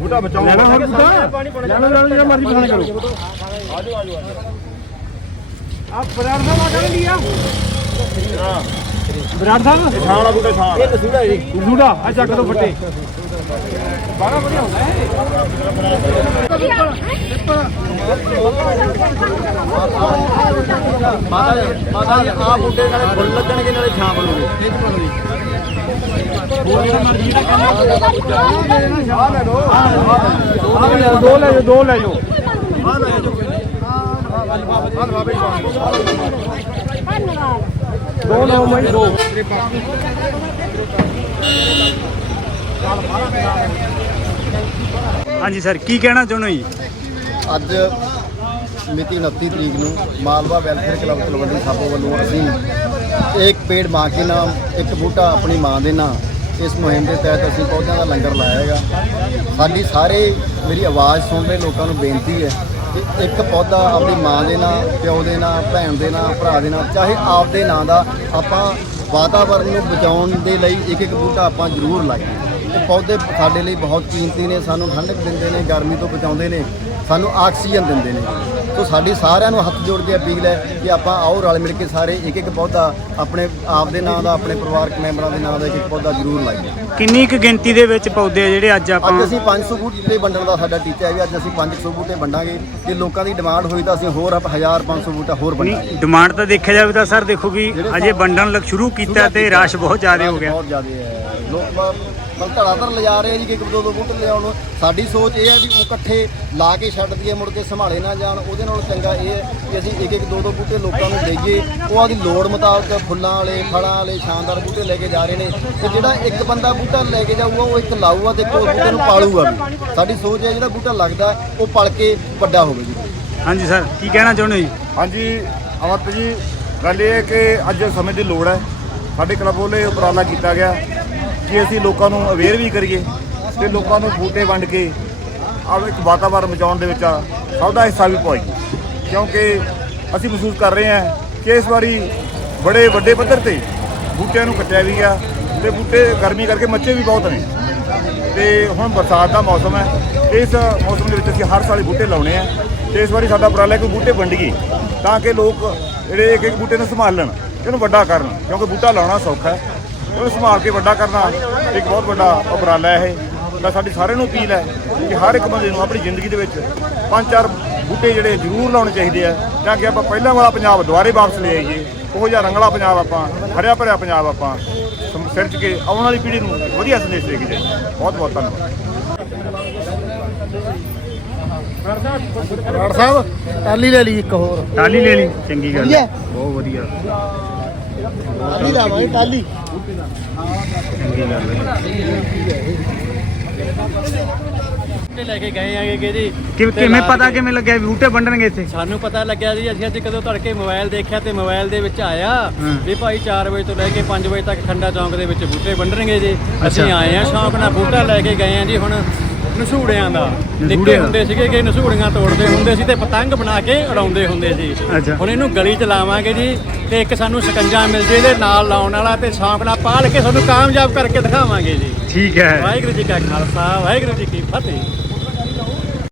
ਬੂਟਾ ਬਚਾਓ ਲੈਣਾ ਹੋਰ ਬੂਟਾ ਪਾਣੀ ਪਾਣੀ ਲੈਣਾ ਲੈਣਾ ਜਿਹੜਾ ਮਰਜ਼ੀ ਪਾਣੀ ਕਰੋ ਆ। ਬਰਾੜ ਸਾਹਿਬ ਆ ਕਰ ਲਿਆ ਹਾਂ ਬਰਾੜ ਸਾਹਿਬ ਛਾਂ ਵਾਲਾ ਬੂਟਾ ਛਾਂ ਇਹ ਲਸੂੜਾ ਜੀ ਲਸੂੜਾ ਆ ਚੱਕ ਦੋ ਫੱਟੇ ਬਾਰਾ ਵਧੀਆ ਹੁੰਦਾ ਹੈ ਮਾਤਾ ਜੀ ਮਾਤਾ ਜੀ ਆ ਬੂਟੇ ਨਾਲੇ ਫੁੱਲ ਲੱਗਣਗੇ ਨਾਲੇ ਛਾਂ ਬਣੂਗੀ ਇਹ ਬਣੂਗੀ ਦੋ ਲੈ ਜਾਓ ਦੋ ਲੈ ਜਾਓ ਦੋ ਲਓ ਮੈਂ ਦੋ ਹਾਂਜੀ ਸਰ, ਕੀ ਕਹਿਣਾ ਚਾਹੁੰਦੇ ਜੀ? ਅੱਜ ਮਿਤੀ 29 ਤਰੀਕ ਨੂੰ ਮਾਲਵਾ ਵੈਲਫੇਅਰ ਕਲੱਬ ਤਲਵੰਡੀ ਸਾਬੋ ਵੱਲੋਂ ਅਸੀਂ ਇੱਕ ਪੇੜ ਮਾਂ ਕੇ ਨਾਮ, ਇੱਕ ਬੂਟਾ ਆਪਣੀ ਮਾਂ ਦੇ ਨਾਂ, ਇਸ ਮੁਹਿੰਮ ਦੇ ਤਹਿਤ ਅਸੀਂ ਪੌਦਿਆਂ ਦਾ ਲੰਗਰ ਲਾਇਆ ਹੈਗਾ। ਸਾਡੀ ਸਾਰੇ ਮੇਰੀ ਆਵਾਜ਼ ਸੁਣ ਰਹੇ ਲੋਕਾਂ ਨੂੰ ਬੇਨਤੀ ਹੈ ਕਿ ਇੱਕ ਪੌਦਾ ਆਪਣੀ ਮਾਂ ਦੇ ਨਾਂ, ਪਿਓ ਦੇ ਨਾਂ, ਭੈਣ ਦੇ ਨਾਂ, ਭਰਾ ਦੇ ਨਾਂ, ਚਾਹੇ ਆਪ ਦੇ ਨਾਂ ਦਾ ਆਪਾਂ ਵਾਤਾਵਰਨ ਨੂੰ ਬਚਾਉਣ ਦੇ ਲਈ ਇੱਕ ਇੱਕ ਬੂਟਾ ਆਪਾਂ ਜ਼ਰੂਰ ਲਾਈਏ। ਇਹ ਪੌਦੇ ਸਾਡੇ ਲਈ ਬਹੁਤ ਕੀਮਤੀ ਨੇ, ਸਾਨੂੰ ਠੰਡਕ ਦਿੰਦੇ ਨੇ, ਗਰਮੀ ਤੋਂ ਬਚਾਉਂਦੇ ਨੇ, ਸਾਨੂੰ ਆਕਸੀਜਨ ਦਿੰਦੇ ਨੇ। ਸੋ ਸਾਡੀ ਸਾਰਿਆਂ ਨੂੰ ਹੱਥ ਜੋੜ ਕੇ ਅਪੀਲ ਹੈ ਕਿ ਆਪਾਂ ਆਓ ਰਲ ਮਿਲ ਕੇ ਸਾਰੇ ਇੱਕ ਇੱਕ ਪੌਦਾ ਆਪਣੇ ਆਪ ਦੇ ਨਾਂ ਦਾ ਆਪਣੇ ਪਰਿਵਾਰਕ ਮੈਂਬਰਾਂ ਦੇ ਨਾਂ ਦਾ ਇੱਕ ਇੱਕ ਪੌਦਾ ਜ਼ਰੂਰ ਲਾਈਏ। ਕਿੰਨੀ ਕੁ ਗਿਣਤੀ ਦੇ ਵਿੱਚ ਪੌਦੇ ਆ ਜਿਹੜੇ ਅੱਜ ਆਪਾਂ ਅੱਜ ਅਸੀਂ 500 ਬੂਟੇ ਵੰਡਣ ਦਾ ਸਾਡਾ ਟੀਚਾ ਹੈ ਵੀ ਅੱਜ ਅਸੀਂ 500 ਬੂਟੇ ਵੰਡਾਂਗੇ। ਜੇ ਲੋਕਾਂ ਦੀ ਡਿਮਾਂਡ ਹੋਈ ਤਾਂ ਅਸੀਂ ਹੋਰ ਆਪ 1500 ਬੂਟਾ ਹੋਰ ਵੰਡਾਂਗੇ। ਡਿਮਾਂਡ ਤਾਂ ਦੇਖਿਆ ਜਾਵੇ ਤਾਂ ਸਰ ਦੇਖੋ ਵੀ ਅਜੇ ਵੰਡਣ ਲੱਗ ਸ਼ੁਰੂ ਕੀਤਾ ਤੇ ਰਸ਼ ਬਹੁਤ ਜ਼ਿਆਦਾ ਹੋ ਗਿਆ। ਬਹੁਤ ਜ਼ਿਆਦਾ ਹੈ। ਲੋਕ ਮਲ ਧੜਾਧੜ ਲਿਜਾ ਰਹੇ ਆ ਜੀ ਕਿ ਇੱਕ ਦੋ ਦੋ ਬੂਟੇ ਲਿਆਉਣ ਨੂੰ ਸਾਡੀ ਸੋਚ ਇਹ ਹੈ ਵੀ ਉਹ ਇਕੱਠੇ ਲਾ ਕੇ ਛੱਡ ਦਈਏ ਮੁੜ ਕੇ ਸੰਭਾਲੇ ਨਾ ਜਾਣ। ਉਹਦੇ ਨਾਲੋਂ ਚੰਗਾ ਇਹ ਹੈ ਕਿ ਅਸੀਂ ਇੱਕ ਇੱਕ ਦੋ ਦੋ ਬੂਟੇ ਲੋਕਾਂ ਨੂੰ ਦੇਈਏ। ਉਹ ਆਦੀ ਲੋੜ ਮੁਤਾਬਕ ਫੁੱਲਾਂ ਵਾਲੇ ਫਲਾਂ ਵਾਲੇ ਸ਼ਾਨਦਾਰ ਬੂਟੇ ਲੈ ਕੇ ਜਾ ਰਹੇ ਨੇ। ਤੇ ਜਿਹੜਾ ਇੱਕ ਬੰਦਾ ਬੂਟਾ ਲੈ ਕੇ ਜਾਊਗਾ ਉਹ ਇੱਕ ਲਾਊਗਾ ਤੇ ਇੱਕ ਉਸ ਬੂਟੇ ਨੂੰ ਪਾਲੂਗਾ ਵੀ। ਸਾਡੀ ਸੋਚ ਹੈ ਜਿਹੜਾ ਬੂਟਾ ਲੱਗਦਾ ਉਹ ਪਲ ਕੇ ਵੱਡਾ ਹੋਵੇ ਜੀ। ਹਾਂਜੀ ਸਰ ਕੀ ਕਹਿਣਾ ਚਾਹੁੰਦੇ ਜੀ? ਹਾਂਜੀ ਅਮਰਤ ਜੀ ਗੱਲ ਇਹ ਹੈ ਕਿ ਅੱਜ ਸਮੇਂ ਦੀ ਲੋੜ ਹੈ। ਸਾਡੇ ਕਲੱਬ ਵੱਲੋਂ ਇਹ ਉਪਰਾਲਾ ਕੀਤਾ ਗਿਆ। ਕਿ ਅਸੀਂ ਲੋਕਾਂ ਨੂੰ ਅਵੇਅਰ ਵੀ ਕਰੀਏ ਤੇ ਲੋਕਾਂ ਨੂੰ ਬੂਟੇ ਵੰਡ ਕੇ ਆਹ ਇੱਕ ਵਾਤਾਵਰਨ ਬਚਾਉਣ ਦੇ ਵਿੱਚ ਸਭ ਦਾ ਹਿੱਸਾ ਵੀ ਪਾਈਏ ਕਿਉਂਕਿ ਅਸੀਂ ਮਹਿਸੂਸ ਕਰ ਰਹੇ ਹਾਂ ਕਿ ਇਸ ਵਾਰੀ ਬੜੇ ਵੱਡੇ ਪੱਧਰ ਤੇ ਬੂਟਿਆਂ ਨੂੰ ਕੱਟਿਆ ਵੀ ਗਿਆ ਤੇ ਬੂਟੇ ਗਰਮੀ ਕਰਕੇ ਮੱਚੇ ਵੀ ਬਹੁਤ ਨੇ। ਤੇ ਹੁਣ ਬਰਸਾਤ ਦਾ ਮੌਸਮ ਹੈ, ਇਸ ਮੌਸਮ ਦੇ ਵਿੱਚ ਅਸੀਂ ਹਰ ਸਾਲ ਬੂਟੇ ਲਾਉਣੇ ਆ ਤੇ ਇਸ ਵਾਰੀ ਸਾਡਾ ਉਪਰਾਲਾ ਹੈ ਕਿ ਬੂਟੇ ਵੰਡੀਏ ਤਾਂ ਕਿ ਲੋਕ ਜਿਹੜੇ ਇੱਕ ਇੱਕ ਬੂਟੇ ਨੂੰ ਸੰਭਾਲਣ ਇਹਨੂੰ ਵੱਡਾ ਕਰਨ ਕਿਉਂਕਿ ਬੂਟਾ ਲਾਉਣਾ ਸੌਖਾ ਹੈ। ਇਹਨੂੰ ਸੰਭਾਲ ਕੇ ਵੱਡਾ ਕਰਨਾ ਇੱਕ ਬਹੁਤ ਵੱਡਾ ਉਪਰਾਲਾ ਹੈ ਇਹ। ਤਾਂ ਸਾਡੀ ਸਾਰਿਆਂ ਨੂੰ ਅਪੀਲ ਹੈ ਕਿ ਹਰ ਇੱਕ ਬੰਦੇ ਨੂੰ ਆਪਣੀ ਜ਼ਿੰਦਗੀ ਦੇ ਵਿੱਚ ਪੰਜ ਚਾਰ ਬੂਟੇ ਜਿਹੜੇ ਜ਼ਰੂਰ ਲਾਉਣੇ ਚਾਹੀਦੇ ਆ ਤਾਂ ਕਿ ਆਪਾਂ ਪਹਿਲਾਂ ਵਾਲਾ ਪੰਜਾਬ ਦੁਬਾਰੇ ਵਾਪਸ ਲੈ ਆਈਏ। ਉਹ ਜਿਹਾ ਰੰਗਲਾ ਪੰਜਾਬ ਆਪਾਂ ਹਰਿਆ ਭਰਿਆ ਪੰਜਾਬ ਆਪਾਂ ਸਿਰਜ ਕੇ ਆਉਣ ਵਾਲੀ ਪੀੜ੍ਹੀ ਨੂੰ ਵਧੀਆ ਸੰਦੇਸ਼ ਦੇ ਕੇ ਜਾਈਏ। ਬਹੁਤ ਬਹੁਤ ਧੰਨਵਾਦ। ਰਾੜ ਸਾਹਿਬ ਟਾਲੀ ਲੈ ਲਈ ਇੱਕ ਹੋਰ। ਟਾਲੀ ਲੈ ਲਈ ਚੰਗੀ ਗੱਲ ਬਹੁਤ ਵਧੀਆ। ਟਾਲੀ ਲਾਵਾਂਗੇ ਟਾਲੀ ਚੰਗੀ ਗੱਲ ਹੈ ਬੂਟੇ ਲੈ ਕੇ ਗਏ ਆਗੇ ਜੀ। ਕਿ- ਤੇ ਕਿਵੇਂ ਲਾ ਪਤਾ ਕੇ- ਕਿਵੇਂ ਲੱਗਿਆ ਵੀ ਬੂਟੇ ਵੰਡਣਗੇ ਇੱਥੇ? ਸਾਨੂੰ ਪਤਾ ਲੱਗਿਆ ਜੀ ਅਸੀਂ ਅੱਜ ਕਦੋਂ ਤੜਕੇ ਮੋਬਾਈਲ ਦੇਖਿਆ ਤੇ ਮੋਬਾਈਲ ਦੇ ਵਿੱਚ ਆਇਆ ਹਾਂ। ਵੀ ਭਾਈ 4 ਵਜੇ ਤੋਂ ਲੈ ਕੇ 5 ਵਜੇ ਤੱਕ ਖੰਡਾ ਚੌਂਕ ਦੇ ਵਿੱਚ ਬੂਟੇ ਵੰਡਣਗੇ ਜੀ। ਅਸੀਂ। ਆਏ ਆ ਸ਼ੌਂਕ ਨਾਲ ਬੂਟਾ ਲੈ ਕੇ ਗਏ ਆ ਜੀ ਹੁਣ। ਨਸੂੜਿਆਂ ਦਾ। ਨਿੱਕੇ ਨਸੂੜਿਆਂ। ਹੁੰਦੇ ਸੀਗੇ ਕਿ ਨਸੂੜੀਆਂ ਤੋੜਦੇ ਹੁੰਦੇ ਸੀ ਤੇ ਪਤੰਗ ਬਣਾ ਕੇ ਉਡਾਉਂਦੇ ਹੁੰਦੇ ਸੀ। ਅੱਛਾ। ਹੁਣ ਇਹਨੂੰ ਗਲੀ ਚ ਲਾਵਾਂਗੇ ਜੀ ਤੇ ਇੱਕ ਸਾਨੂੰ ਸਕੰਜਾ ਮਿਲ ਜੇ ਇਹਦੇ ਨਾਲ ਲਾਉਣ ਵਾਲਾ ਤੇ ਸ਼ੌਂਕ ਨਾਲ ਪਾਲ ਕੇ ਸਾਨੂੰ ਕਾਮਯਾਬ ਕਰਕੇ ਦਿਖਾਵਾਂਗੇ ਜੀ। ਠੀਕ ਹੈ। ਵਾਹਿਗੁਰੂ ਜੀ ਕਾ ਖਾਲਸਾ ਵਾਹਿਗੁਰੂ ਜੀ ਕੀ ਫਤਿਹ।